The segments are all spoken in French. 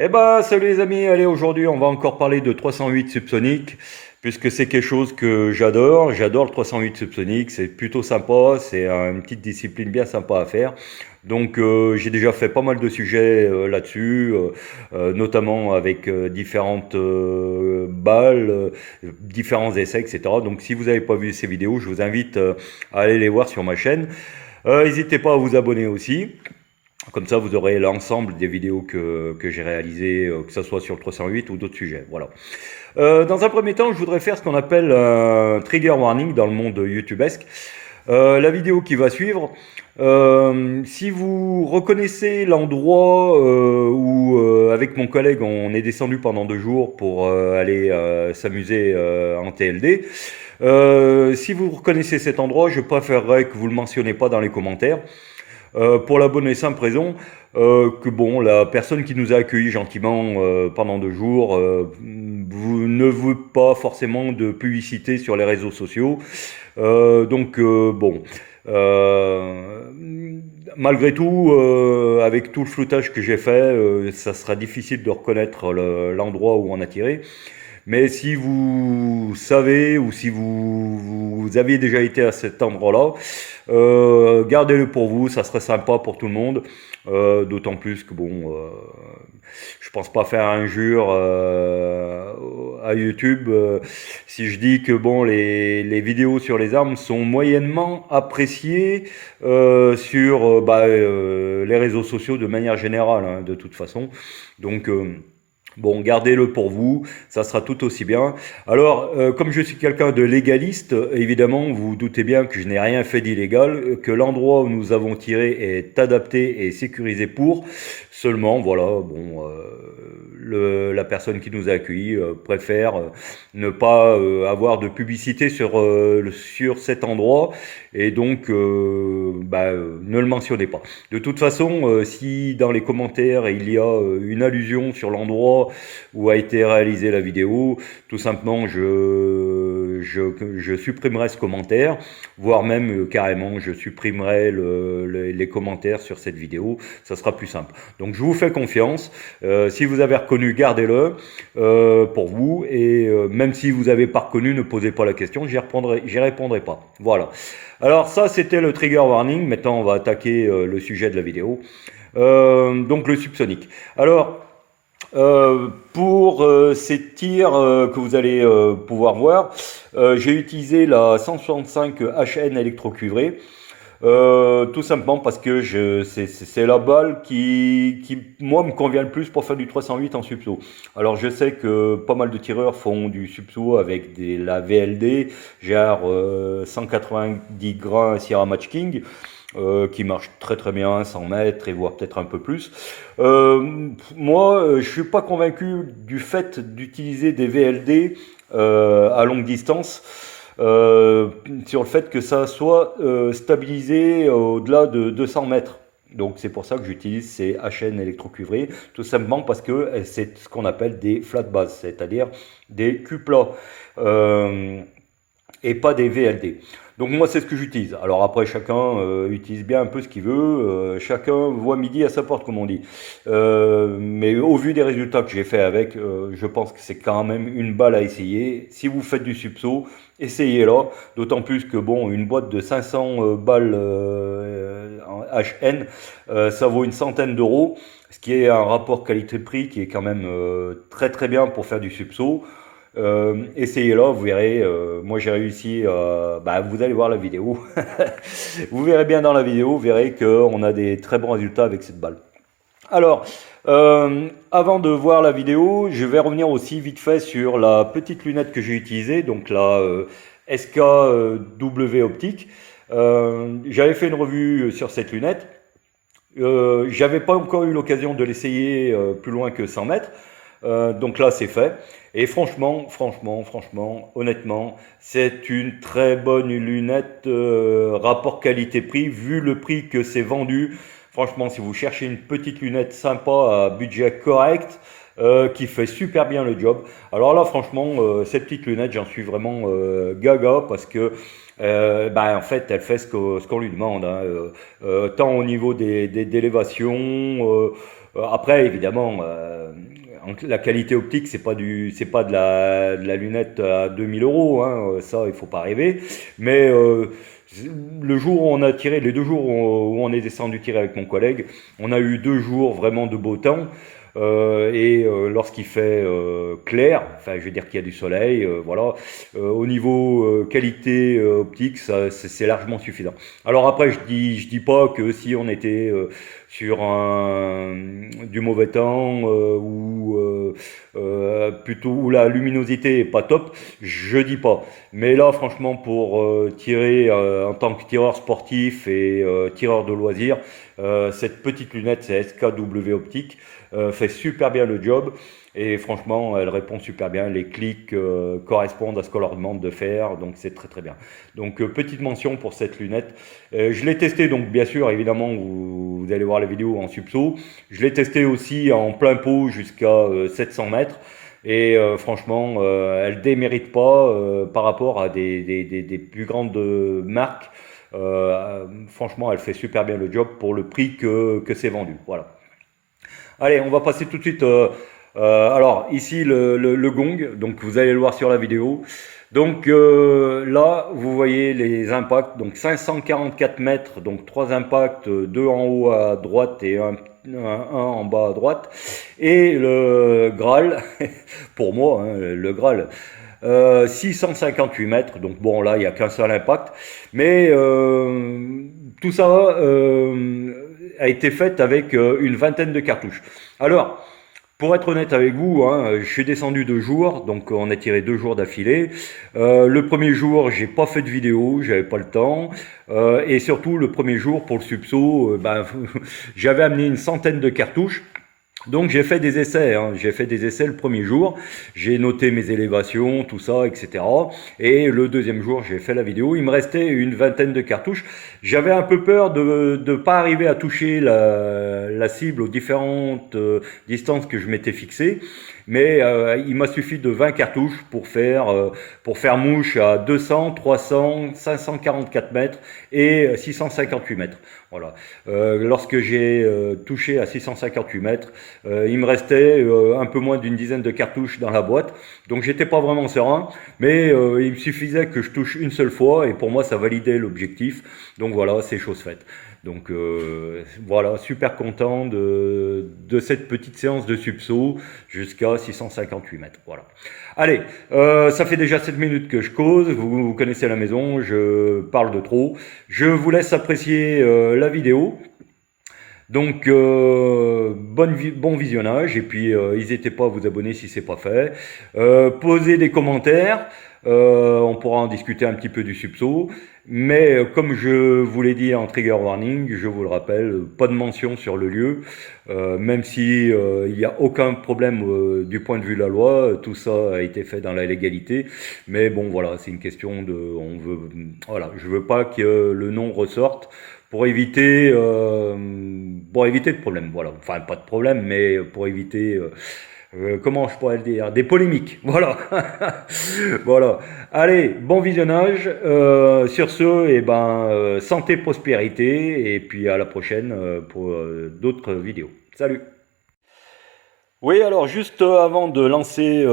Eh ben, salut les amis, allez, aujourd'hui on va encore parler de 308 subsonique, puisque c'est quelque chose que j'adore le 308 subsonique, c'est plutôt sympa, c'est une petite discipline bien sympa à faire. Donc j'ai déjà fait pas mal de sujets là-dessus, notamment avec différentes balles, différents essais, etc. Donc si vous n'avez pas vu ces vidéos, je vous invite à aller les voir sur ma chaîne. N'hésitez pas à vous abonner aussi. Comme ça, vous aurez l'ensemble des vidéos que j'ai réalisées, que ce soit sur le 308 ou d'autres sujets. Voilà. Dans un premier temps, je voudrais faire ce qu'on appelle un trigger warning dans le monde YouTubesque. La vidéo qui va suivre, si vous reconnaissez l'endroit où, avec mon collègue, on est descendu pendant 2 jours pour aller s'amuser en TLD, si vous reconnaissez cet endroit, je préférerais que vous ne le mentionniez pas dans les commentaires. Pour la bonne et simple raison que bon, la personne qui nous a accueillis gentiment pendant 2 jours vous, ne veut pas forcément de publicité sur les réseaux sociaux. Bon, euh, malgré tout, avec tout le floutage que j'ai fait, ça sera difficile de reconnaître l'endroit où on a tiré. Mais si vous savez ou si vous aviez déjà été à cet endroit-là, gardez-le pour vous, ça serait sympa pour tout le monde. D'autant plus que bon, je pense pas faire injure à YouTube si je dis que bon, les vidéos sur les armes sont moyennement appréciées sur les réseaux sociaux de manière générale, hein, de toute façon. Donc bon, gardez-le pour vous, ça sera tout aussi bien. Alors, comme je suis quelqu'un de légaliste, évidemment, vous vous doutez bien que je n'ai rien fait d'illégal, que l'endroit où nous avons tiré est adapté et sécurisé pour. Seulement, voilà, bon, la personne qui nous a accueillis préfère ne pas avoir de publicité sur cet endroit et donc ne le mentionnez pas. De toute façon, si dans les commentaires il y a une allusion sur l'endroit où a été réalisée la vidéo, tout simplement je supprimerai ce commentaire, voire même carrément je supprimerai les commentaires sur cette vidéo, ça sera plus simple. Donc je vous fais confiance, si vous avez reconnu, gardez-le pour vous, et même si vous n'avez pas reconnu, ne posez pas la question, j'y répondrai pas. Voilà. Alors ça, c'était le trigger warning. Maintenant, on va attaquer le sujet de la vidéo. Donc le subsonique. Alors, pour ces tirs que vous allez pouvoir voir, j'ai utilisé la 165 HN électrocuivrée. Tout simplement parce que c'est la balle qui, moi, me convient le plus pour faire du 308 en subso. Alors, je sais que pas mal de tireurs font du subso avec la VLD, genre 190 grains Sierra Match King, qui marche très très bien, 100 mètres et voire peut-être un peu plus. Moi, je suis pas convaincu du fait d'utiliser des VLD à longue distance euh, sur le fait que ça soit stabilisé au-delà de 200 mètres. Donc c'est pour ça que j'utilise ces HN électrocuivrés, tout simplement parce que c'est ce qu'on appelle des flat bases, c'est-à-dire des culs plats. Et pas des VLD. Donc moi c'est ce que j'utilise. Alors après chacun utilise bien un peu ce qu'il veut, chacun voit midi à sa porte comme on dit. Mais au vu des résultats que j'ai fait avec, je pense que c'est quand même une balle à essayer. Si vous faites du subso, essayez-la. D'autant plus que bon, une boîte de 500 balles en HN, ça vaut une centaine d'euros, ce qui est un rapport qualité-prix qui est quand même très très bien pour faire du subso. Essayez-la, vous verrez. Moi, j'ai réussi. Vous allez voir la vidéo. Vous verrez bien dans la vidéo, vous verrez qu'on a des très bons résultats avec cette balle. Alors, avant de voir la vidéo, je vais revenir aussi vite fait sur la petite lunette que j'ai utilisée, donc la SKW optique. J'avais fait une revue sur cette lunette. J'avais pas encore eu l'occasion de l'essayer plus loin que 100 mètres. Donc là, c'est fait. Et franchement, honnêtement, c'est une très bonne lunette rapport qualité-prix, vu le prix que c'est vendu. Franchement, si vous cherchez une petite lunette sympa à budget correct, qui fait super bien le job. Alors là, franchement, cette petite lunette, j'en suis vraiment gaga parce que en fait, elle fait ce qu'on lui demande, hein, tant au niveau d'élévation, Après, évidemment, la qualité optique, c'est pas de la lunette à 2000 euros, hein, ça, il faut pas rêver. Mais le jour où on a tiré, les 2 jours où on est descendu tirer avec mon collègue, on a eu 2 jours vraiment de beau temps. Lorsqu'il fait clair, enfin je veux dire qu'il y a du soleil, voilà, au niveau qualité optique, ça c'est largement suffisant. Alors après je dis pas que si on était sur du mauvais temps plutôt où la luminosité est pas top, je dis pas. Mais là franchement pour tirer en tant que tireur sportif et tireur de loisirs, cette petite lunette c'est SKW optique fait super bien le job et franchement elle répond super bien, les clics correspondent à ce qu'on leur demande de faire, donc c'est très très bien. Donc petite mention pour cette lunette. Je l'ai testé donc bien sûr évidemment vous allez voir la vidéo en subso, je l'ai testé aussi en plein pot jusqu'à 700 mètres et franchement elle démérite pas par rapport à des plus grandes marques. Franchement elle fait super bien le job pour le prix que c'est vendu, voilà. Allez, on va passer tout de suite. Alors, ici, le gong. Donc, vous allez le voir sur la vidéo. Donc, là, vous voyez les impacts. Donc, 544 mètres. Donc, 3 impacts, 2 en haut à droite et un en bas à droite. Et le Graal, pour moi, hein, le Graal. 658 mètres, donc bon là il n'y a qu'un seul impact, mais tout ça a été fait avec une vingtaine de cartouches. Alors, pour être honnête avec vous, hein, je suis descendu 2 jours, donc on a tiré 2 jours d'affilée. Le premier jour, j'ai pas fait de vidéo, j'avais pas le temps, et surtout le premier jour pour le subso, ben, j'avais amené une centaine de cartouches. Donc j'ai fait des essais, hein. J'ai fait des essais le premier jour, j'ai noté mes élévations, tout ça, etc. Et le deuxième jour, j'ai fait la vidéo. Il me restait une vingtaine de cartouches. J'avais un peu peur de ne pas arriver à toucher la cible aux différentes distances que je m'étais fixées. Mais il m'a suffi de 20 cartouches pour faire mouche à 200, 300, 544 mètres et 658 mètres. Voilà. Lorsque j'ai touché à 658 mètres, il me restait un peu moins d'une dizaine de cartouches dans la boîte. Donc j'étais pas vraiment serein, mais il me suffisait que je touche une seule fois et pour moi ça validait l'objectif. Donc voilà, c'est chose faite. Donc voilà, super content de cette petite séance de subso jusqu'à 658 mètres. Voilà. Allez, ça fait déjà 7 minutes que je cause, vous connaissez la maison, je parle de trop. Je vous laisse apprécier la vidéo. Donc bon visionnage et puis n'hésitez pas à vous abonner si c'est pas fait. Posez des commentaires, on pourra en discuter un petit peu du subso. Mais comme je vous l'ai dit en trigger warning, je vous le rappelle, pas de mention sur le lieu, même si il n'y a aucun problème du point de vue de la loi, tout ça a été fait dans la légalité. Mais bon voilà, c'est une question voilà, je veux pas que le nom ressorte pour éviter de problème, voilà. Enfin, pas de problème, mais pour éviter, comment je pourrais le dire, des polémiques, voilà. Voilà. Allez, bon visionnage. Sur ce, eh ben, santé, prospérité, et puis à la prochaine pour d'autres vidéos. Salut! Oui, alors juste avant de lancer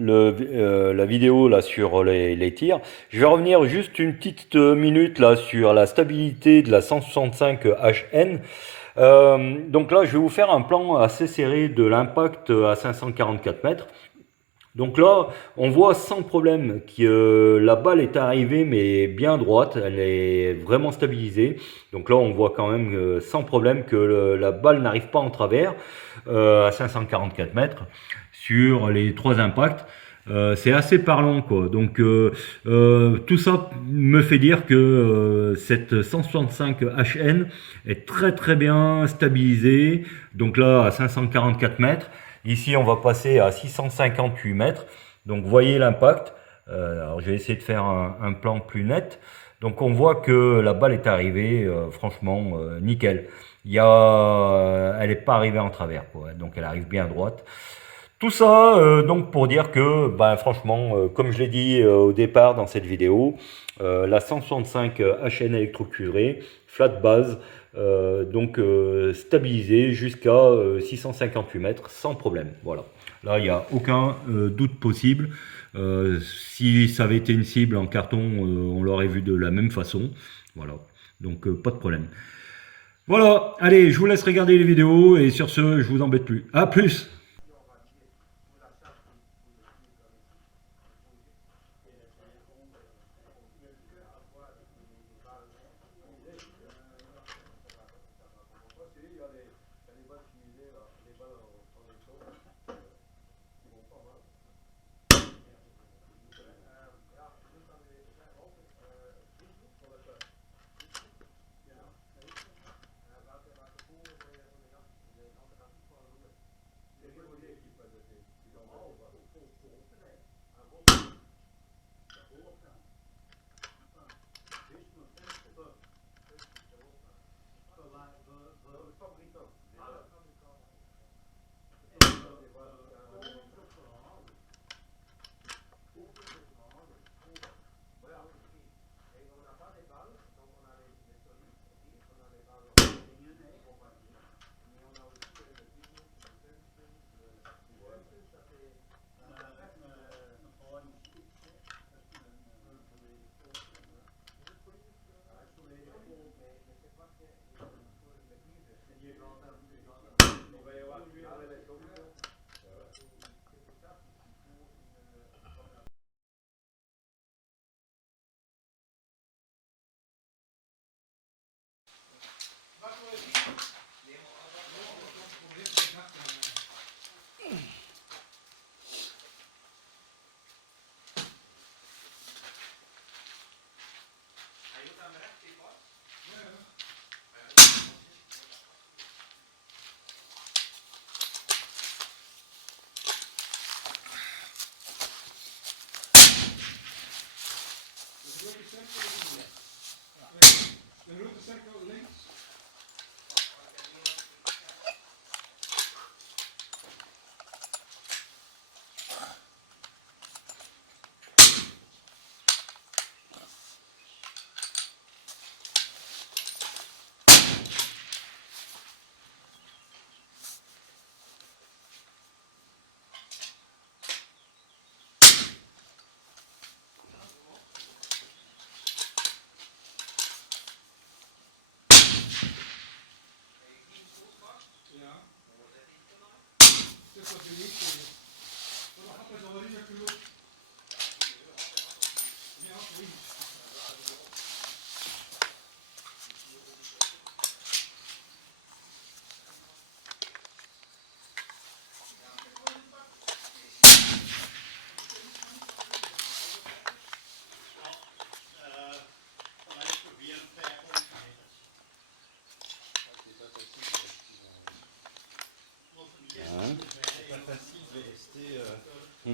la vidéo là sur les tirs, je vais revenir juste une petite minute là sur la stabilité de la 165 HN. Donc là, je vais vous faire un plan assez serré de l'impact à 544 mètres. Donc là, on voit sans problème que la balle est arrivée, mais bien droite, elle est vraiment stabilisée. Donc là, on voit quand même sans problème que la balle n'arrive pas en travers à 544 mètres sur les 3 impacts. C'est assez parlant quoi. Donc tout ça me fait dire que cette 165 HN est très très bien stabilisée. Donc là à 544 mètres. Ici on va passer à 658 mètres. Donc vous voyez l'impact. Alors je vais essayer de faire un plan plus net. Donc on voit que la balle est arrivée franchement nickel. Elle n'est pas arrivée en travers quoi. Donc elle arrive bien droite. Tout ça donc pour dire que ben, franchement, comme je l'ai dit au départ dans cette vidéo, la 165 HN électrocurée, flat base, donc stabilisé jusqu'à 658 mètres sans problème. Voilà. Là, il n'y a aucun doute possible. Si ça avait été une cible en carton, on l'aurait vu de la même façon. Voilà. Donc pas de problème. Voilà, allez, je vous laisse regarder les vidéos et sur ce, je vous embête plus. À plus!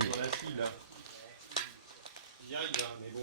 Sur la cible, là. J'y arrive, hein, mais bon.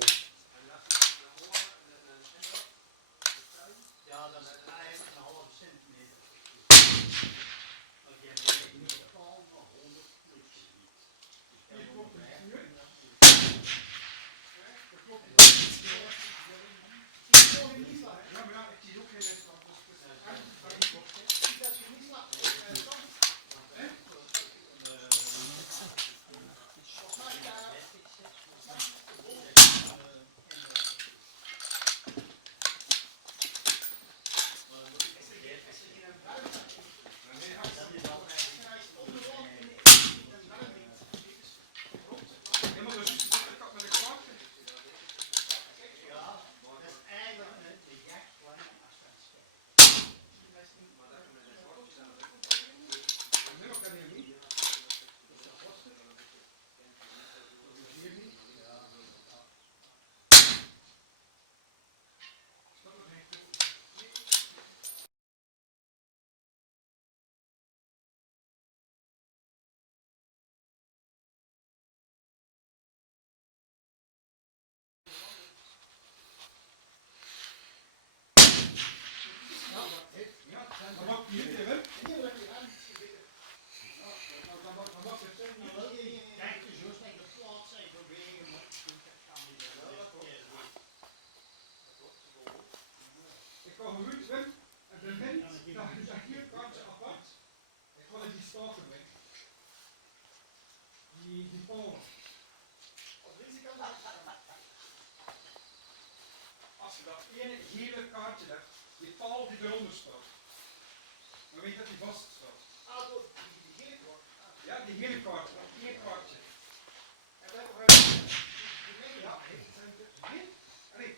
paal die eronder staat. Maar weet dat die vast staat. Ah, die gele kaart. Ja, die gele kaart. Eén kaartje. En wij hebben Ja, het zijn de vier. Allee,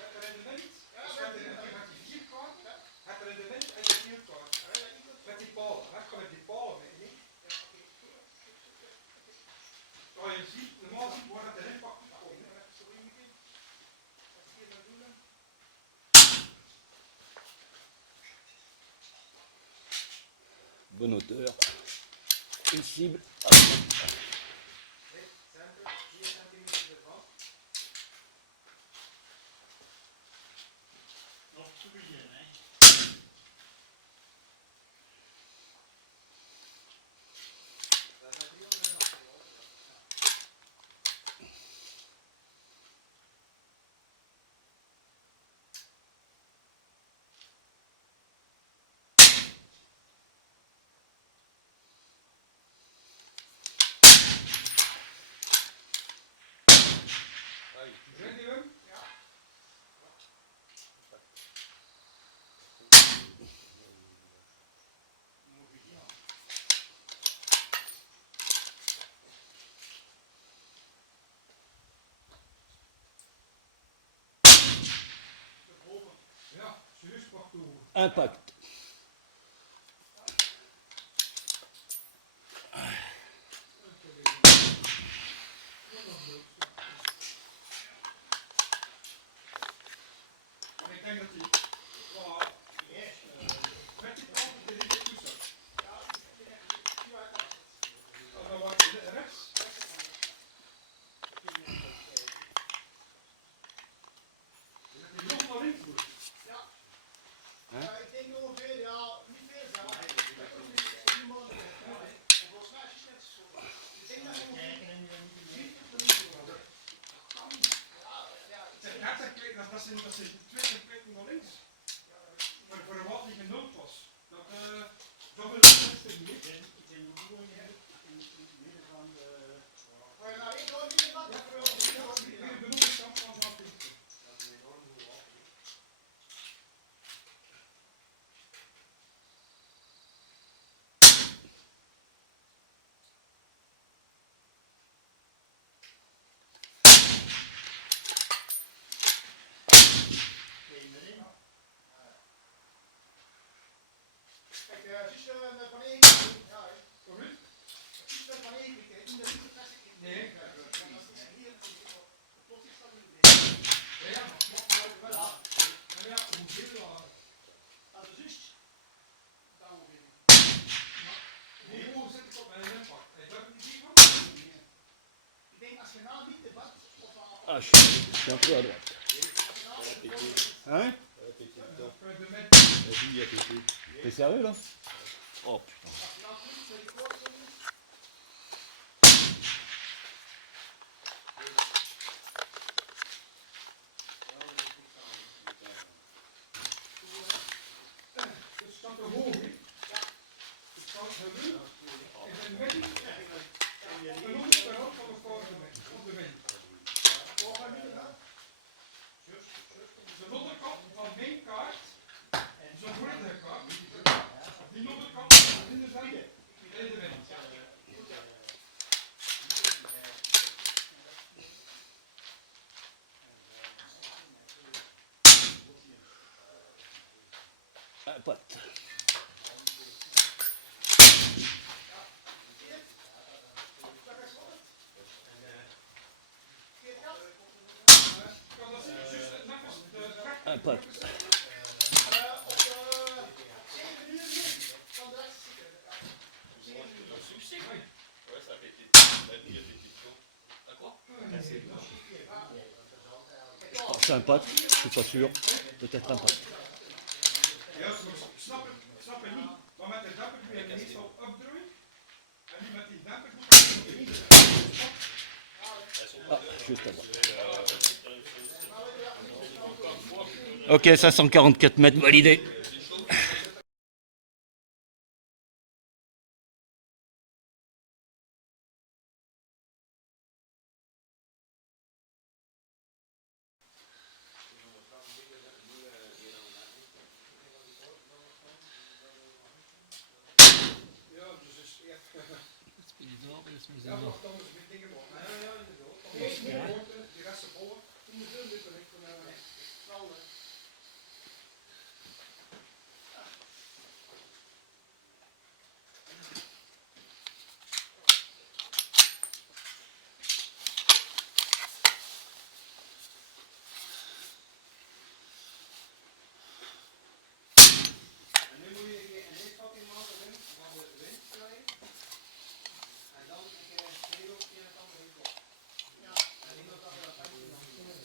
het rendement. Ja, Dus met met die vier kaarten. Ja. Het rendement en de vier kaarten. Met die palen. Weg gaan met die palen mee. Nee? Zoals je ziet, normaal ziet waar het erin pakt. Bonne hauteur. Une cible. Centrum, 4 centimeter ervan. Nog te beginnen, hè. Dat is heel veel afgelopen. Zeg je hem? Ja. Ja, serieus wacht over. Impact. En ik denk dat die met die kant de hele toestand. En dan wordt je rechts. Je nog naar links moet. Ik denk ongeveer, ja, niet veel zelf. Volgens mij is het net zo. Ik denk dat ongeveer Kijken en dan moet je 20 minuten wordt. Dat zijn 20 plekken naar links. Maar voor wat die genoemd was. Dat wil ik niet meer. Ik ben nog gewoon in het midden van de... Maar nou, ik hoor niet wat er Ik bedoel de kant van Van Pinten. Kijk, zie je met Van Eek? Ja, Kom je? zie je met Van Eek? In de voeten vast ik. Nee. Plots is dat niet meer. Ja, maar ja, hoeveel Dat is juist. Dat ongeveer. hoe zit het op mijn impact? Heb je een idee van? Ik denk als je nou niet de bad of Ah, je suis un peu à droite. Hein? Vas-y, il a pété. T'es sérieux là? Oh putain. Het staat er hoog in. Het staat er nu. En in midden. En nog is er ook van de voorgemen. Op de wind. De onderkant van mijn kaart. Zo wordt de kaart. Die onderkant in de zijde. In de wind. Impact. Kan dat zien? Juist naast de rechter. Impact. Op 7 uur van de rest zitten. Ouais, ça a pété. La nuit, il a pété chaud. À quoi Oh, c'est impact, je suis pas sûr. Peut-être impact. Ja, snap je niet. Maar met de damper kun je meestal opdraaien. En nu met die damper moet je niet. Ah, juste à droite. Ok, 544 mètres validé. Jetzt bin ich da, aber jetzt muss ich Ja, noch. dan is het dingen op. Ja, ja, inderdaad. Dan is het gewoon, die rest ervoor. Toen moet je dit direct van knallen. En nu moet je een inschatting maken Wim, van de windstrui. En dan een keer een schedel in het andere blok. Ja. En ik denk dat we dat 15 dan doen.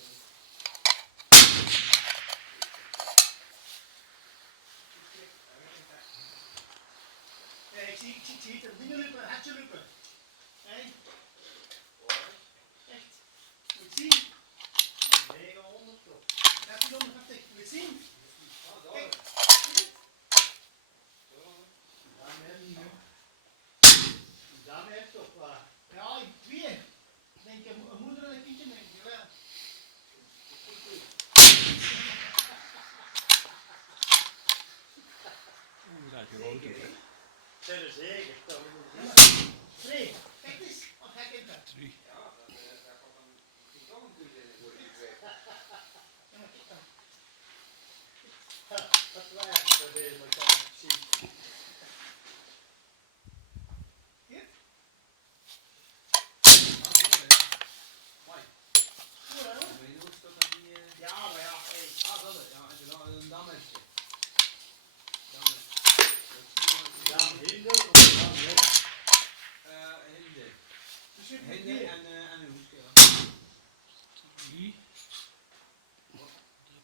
Ja, ik zie het er dingen lopen, hartje lopen. Hé? Echt. Moet zien. 900 toch? Dat is 150. Moet zien. Ah, daar. Kijk. Daarmee heb je nu. Daarmee heb je toch waar. Ja, ik twee. Ik denk een moeder en een kindje, denk ik wel. Oeh, dat je rood hebt. Zijn er zeker? Nee, kijk eens. Wat hij kent dat. Terug. Ja, dat gaat dan niet toch een goede in voor die twee. Ja, maar kijk dan. Dat wijst bij deze elkaar zien. Hier? Mooi. Goed, hè? Maar je hoeft toch aan die... Ja, maar ja, hé. Ah, dat is het. Ja, en dan een dammetje. Dam hinder of dam rechts? Hinder. Dus je Hinder en een hoekje. Ja. Terug.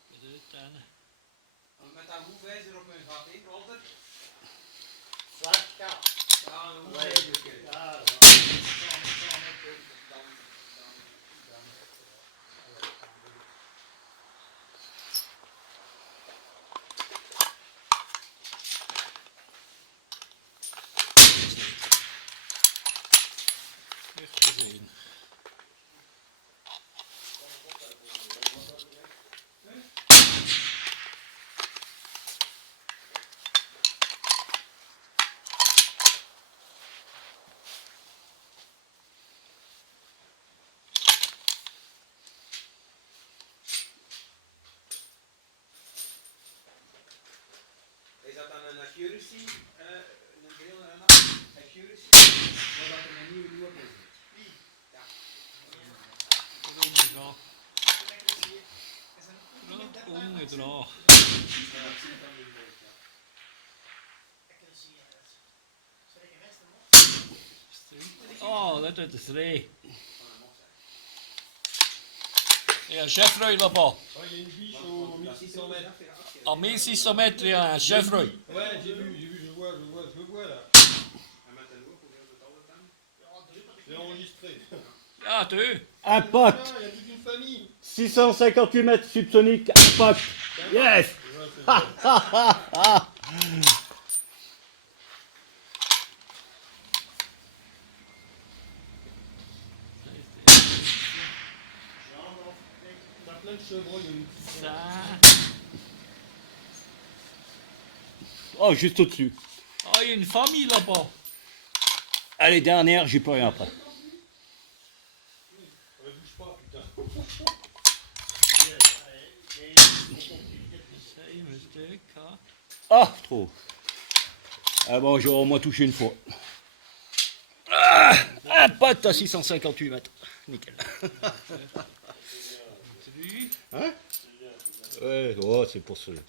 Dat is het dan. Met dat hoefijzer op mijn gat, ik altijd. zwart, ja. Ja, een hoefijzer. Ja, Even gezien. Is dat dan een accuracy? Een deel en een accuracy? Waar dat er een nieuwe loop in zit. wie? Ja. Dat is omgedraaid. Kijk eens hier. Dat is een Dat omgedraaid. Ja, dat zit dan niet goed, ja. Kijk eens hier. Zal ik een westen nog? Oh, dat is het ree. Van een mocht zijn. Ja, chefrui là-bas. Oh, il y a une biche au 1600 mètres. À 1600 mètres, il y a un chefrui. Ouais, j'ai vu, je vois là. En met de loop, hoeveel het altijd dan? Ja, druk wat ik C'est enregistré. Ja, tu. Impact. Ah, il y a toute une famille. 658 mètres subsoniques, impact. Yes. Ouais, c'est vrai. T'as plein de chevreuils. Ça. Oh, juste au-dessus. Oh, il y a une famille là-bas. Allez, dernière, j'ai plus rien après. Ouais, bouge pas, putain. Ça y est, mais c'était quoi? Ah, trop. Ah bon, j'aurais au moins touché une fois. Ah, impact à 658 mètres. Nickel. Terug. Hein? Ouais, oh, c'est pour s'amuser.